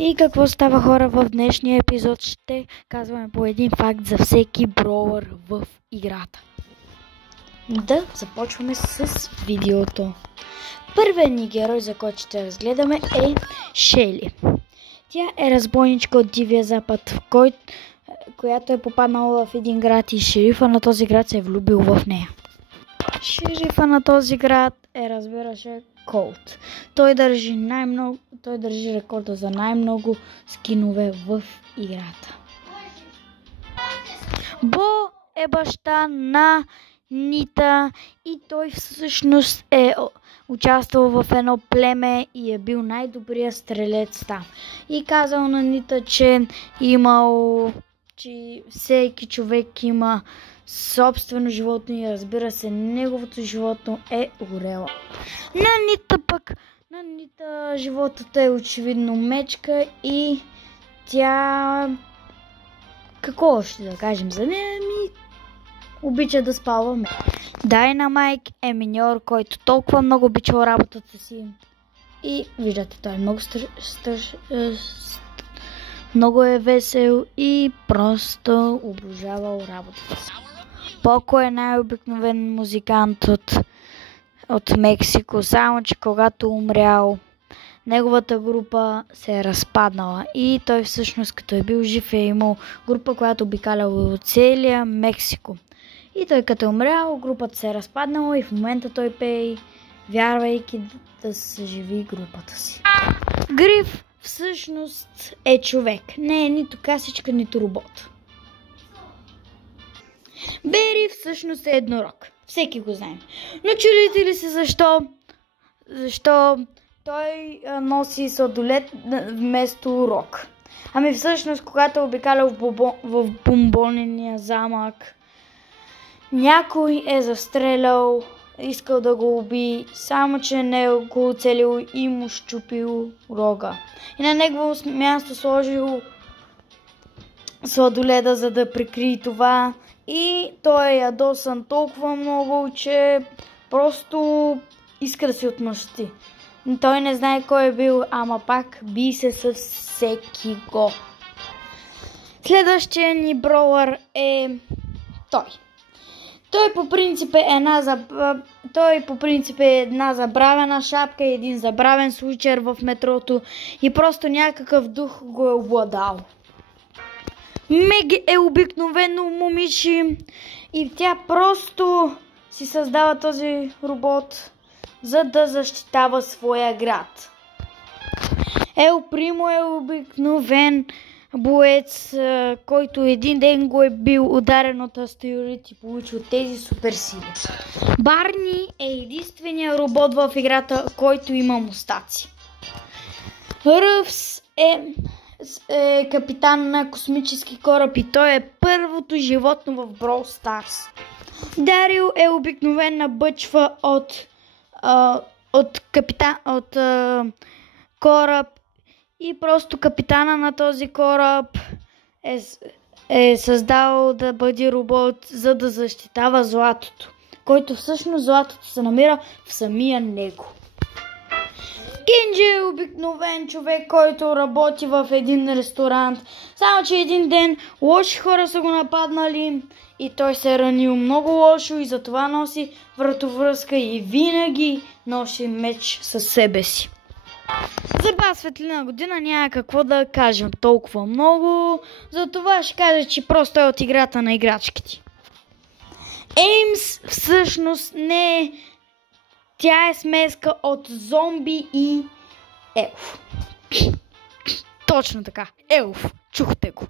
И какво става, хора? В днешния епизод ще казваме по един факт за всеки броуър в играта. Да започваме с видеото. Първият ни герой, за който ще разгледаме, е Шели. Тя е разбойничка от Дивия Запад, която е попаднала в един град и шерифа на този град се е влюбил в нея. Шерифа на този град е, разбира се, Колт. Той държи рекорда за най-много скинове в играта. Бо е баща на Нита и той всъщност е участвал в едно племе и е бил най-добрият стрелец там. И казал на Нита, че всеки човек има собствено животно и разбира се, неговото животно е орела. На Нита животът е очевидно мечка и тя... Какво още да кажем за нея? Обича да спава. Дайнамайк е миньор, който толкова много обичал работата си. И виждате, той е много е весел и просто обожавал работата си. Поко е най-обикновен музикант от Мексико, само че когато умрял, неговата група се е разпаднала и той всъщност, като е бил жив, е имал група, която обикаляла от целия Мексико. И той като е умрял, групата се е разпаднала и в момента той пее, вярвайки да съживи групата си. Гриф всъщност е човек, не е нито касичка, нито робот. Бери всъщност е еднорог. Всеки го знаем. Но чудите ли се защо той носи сладолед вместо рог? Ами всъщност, когато е обикалял в бомбонения замък, някой е застрелял, искал да го уби, само че не е го оцелил и му щупил рога. И на негово място сложил сладоледа, за да прикрие това. И той е ядосан толкова много, че просто иска да се отмъсти. Той не знае кой е бил, ама пак би се със всеки го. Следващия ни броуър е той. Той по принцип е една забравена шапка и един забравен случай в метрото и просто някакъв дух го е обладал. Меги е обикновено момиче и тя просто си създава този робот, за да защитава своя град. Ел Примо е обикновен боец, който един ден го е бил ударен от астероид и получил тези суперсили. Барни е единственият робот в играта, който има мустаци. Ръвс е капитан на космически кораб и той е първото животно в Brawl Stars. Дарил е обикновена бъчва от кораб и просто капитана на този кораб е създал да бъде робот, за да защитава златото, който всъщност златото се намира в самия него. Кенджи е обикновен човек, който работи в един ресторант, само че един ден лоши хора са го нападнали и той се е ранил много лошо и затова носи вратовръзка и винаги носи меч със себе си. За баз светлина година няма какво да кажем толкова много, затова ще кажа, че просто е от играта на играчките. Еймс всъщност не е... Тя е смеска от зомби и елф. Точно така, елф, чухте го.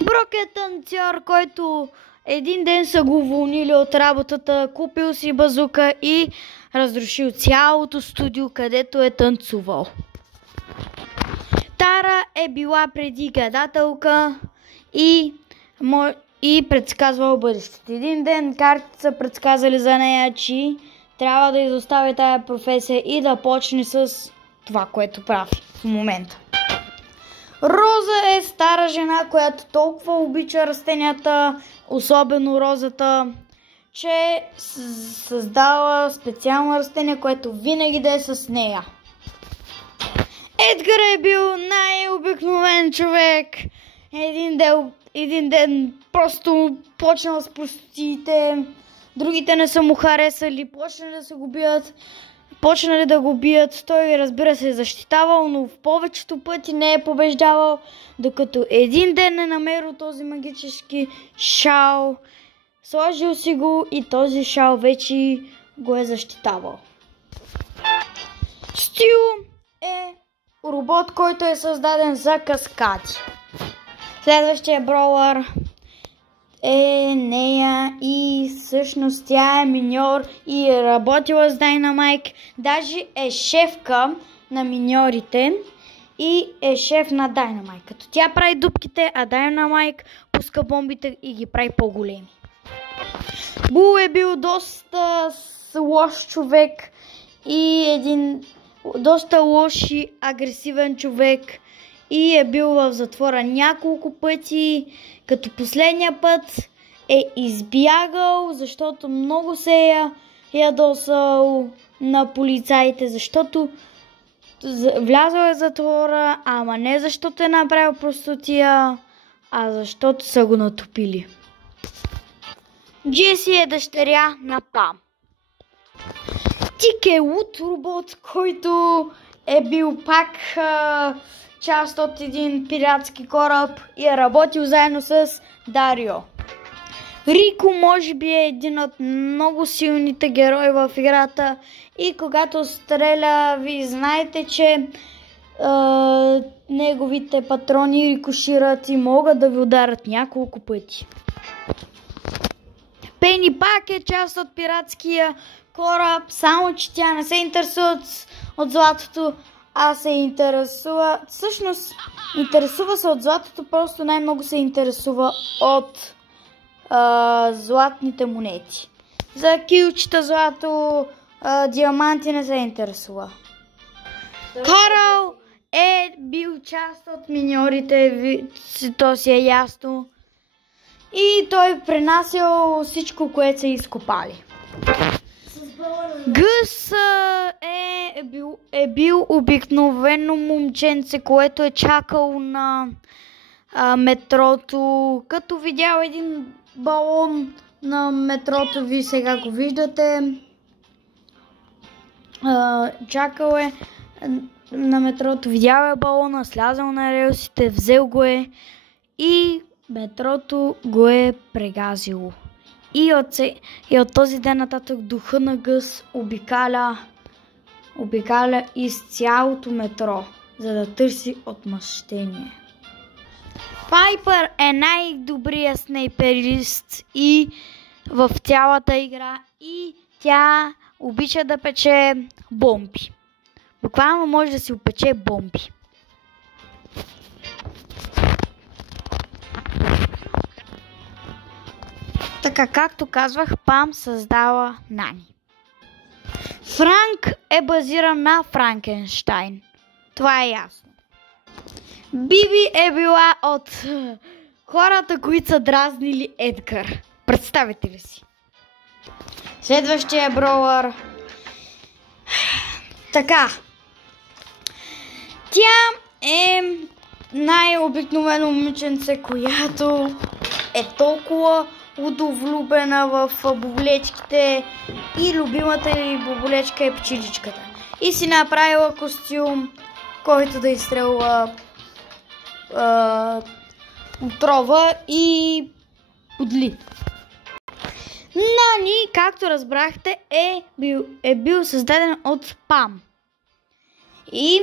Брок е танцор, който един ден са го уволнили от работата, купил си базука и разрушил цялото студио, където е танцувал. Тара е била преди гадателка и предсказвала бъдещето. Един ден картите са предсказали за нея, че трябва да изостави тая професия и да почне с това, което прави в момента. Роза е стара жена, която толкова обича растенията, особено розата, че създала специално растение, което винаги да е с нея. Едгар е бил най-обикновен човек. Един ден просто почнал с простотиите. Другите не са му харесали, почнали да го бият. Той, разбира се, е защитавал, но в повечето пъти не е побеждавал, докато един ден е намерил този магически шал, сложил си го и този шал вече го е защитавал. Стю е робот, който е създаден за каскади. Следващия броулър е нея и всъщност тя е миньор и е работила с Dynamike. Даже е шефка на миньорите и е шеф на Dynamike. Като тя прави дупките, а Dynamike пуска бомбите и ги прави по-големи. Бул е бил доста лош човек и един доста лош и агресивен човек и е бил в затвора няколко пъти, като последния път е избягал, защото много се е ядосал на полицаите, защото влязъл е в затвора, ама не защото е направил простотия, а защото са го натопили. Джеси е дъщеря на Пам. Тик е луд робот, който е бил пак част от един пиратски кораб и е работил заедно с Дарио. Рико може би е един от много силните герои в играта и когато стреля, ви знаете, че неговите патрони рикошират и могат да ви ударят няколко пъти. Пени пак е част от пиратския кораб, само че тя не се интересува от златото, а се интересува, всъщност интересува се от златото, просто най-много се интересува от златните монети. За килчета злато, диаманти не се интересува. Карл е бил част от миньорите, то си е ясно. И той пренасял всичко, което са изкопали. Гъс е бил обикновено момченце, което е чакал на метрото. Като видял един балон на метрото, ви сега го виждате. Чакал е на метрото, видял е балона, слязал на релсите, взел го е и метрото го е прегазило. И от този ден нататък духа на Гъс обикаля из цялото метро, за да търси отмъщение. Пайпър е най-добрият снайперист и в цялата игра и тя обича да пече бомби. Буквално може да си опече бомби. Така, както казвах, Пам създава Нани. Франк е базиран на Франкенщайн. Това е ясно. Биби е била от хората, които са дразнили Едгар. Представете ли си? Следващия броулър. Така. Тя е най-обикновено момиченце, която е толкова удовлюбена в боболечките и любимата й боболечка е пчеличката. И си направила костюм, който да изстрелва отрова и удли. Нани, както разбрахте, е бил създаден от Пам. И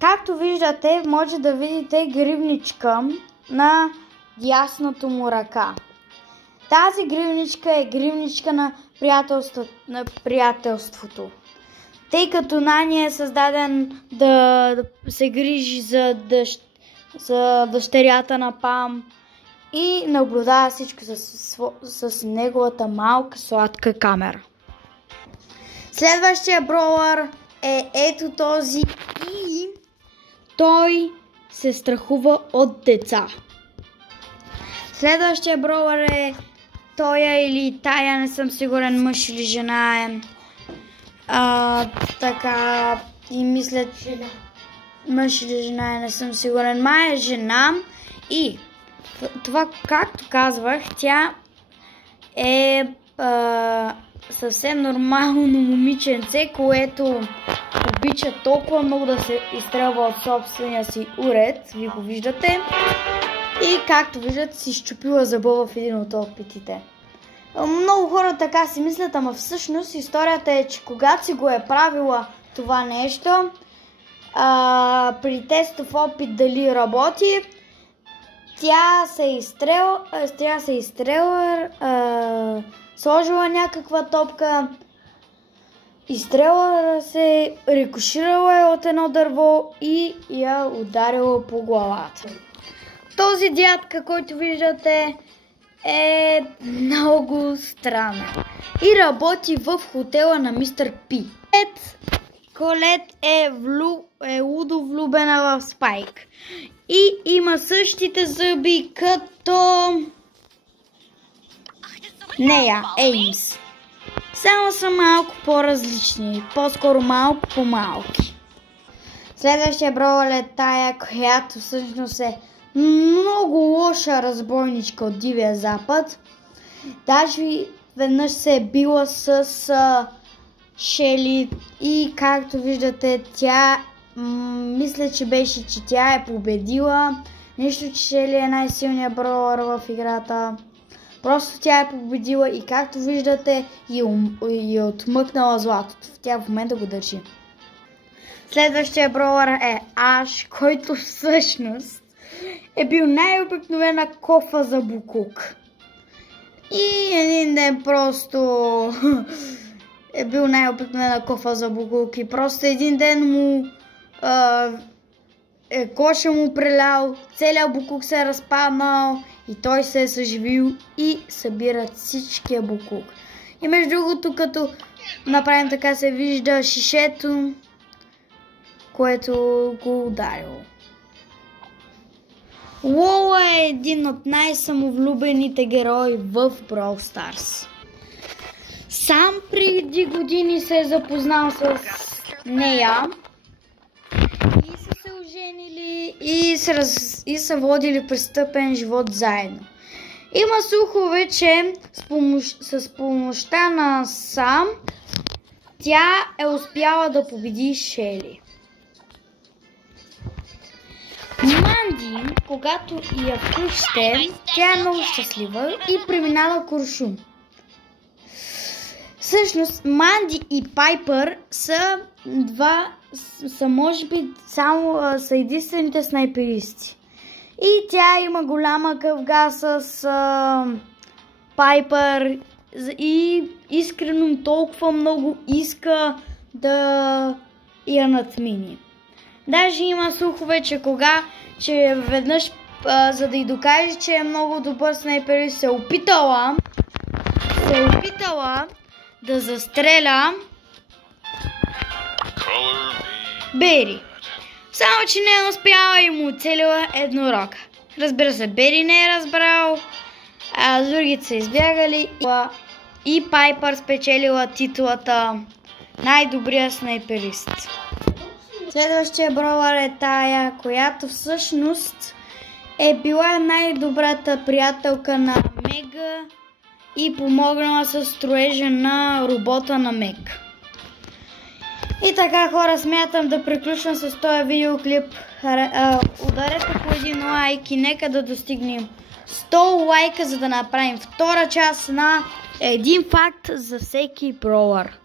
както виждате, може да видите гривничка на дясната му ръка. Тази гривничка е гривничка на приятелството. Тъй като Нани е създаден да се грижи за дъщерята на Пам и наблюдава всичко с неговата малка сладка камера. Следващия броулър е ето този и той се страхува от деца. Следващия броулър е тоя или тая, не съм сигурен мъж или жена е. Така и мисля, мъж или жена, не съм сигурен. Май е жена и това, както казвах, тя е съвсем нормално момиченце, което обича толкова много да се изстрелва от собствения си уред. Вие го виждате. И както виждате, си щупила зъба в един от опитите. Много хора така си мислят, ама всъщност историята е, че когато си го е правила това нещо, при тестов опит дали работи, тя се изстрела, сложила някаква топка, изстрела се, рикоширала е от едно дърво и я ударила по главата. Този дядка, който виждате, е много странен и работи в хотела на мистер Пи. Колет е лудо влюбена в Спайк и има същите зъби като нея, Еймс. Само са малко по-различни, по-скоро малко по-малки. Следващия броуър е тая, която всъщност е много лоша разбойничка от Дивия Запад. Даже веднъж се е била с Шели и както виждате, тя мисля, че беше, че тя е победила. Нищо, че Шели е най-силният броуър в играта. Просто тя е победила и както виждате, и е отмъкнала златото. Тя в момента го държи. Следващия броуър е Аш, който всъщност е бил най-обикновена кофа за букук. И един ден просто е бил най-обикновена кофа за букук и просто един ден му коша му прелял, целият букук се е разпаднал и той се е съживил и събира всичкия букук. И между другото, като направим така, се вижда шишето, което го ударило. Лола е един от най-самовлюбените герои в Brawl Stars. Сам преди години се е запознал с нея и са се оженили и са водили престъпен живот заедно. Има слухове, че с помощта на Сам тя е успяла да победи Шели. Манди, когато я включите, тя е много щастлива и преминава куршум. Всъщност, Манди и Пайпър са може би само са единствените снайперисти. И тя има голяма къвга с Пайпър и искрено толкова много иска да я надмини. Даже има слухове, че веднъж, за да й докаже, че е много добър снайперист, се опитала да застреля Бери. Само, че не е успяла и му оцелила еднорога. Разбира се, Бери не е разбрал, а другите са избягали и Пайпър спечелила титулата най-добрия снайперист. Следващия броуър е тая, която всъщност е била най-добрата приятелка на Мега и помогнала с строежа на робота на Мег. И така, хора, смятам да приключвам с този видеоклип. Ударете по един лайк и нека да достигнем 100 лайка, за да направим втора част на един факт за всеки броуър.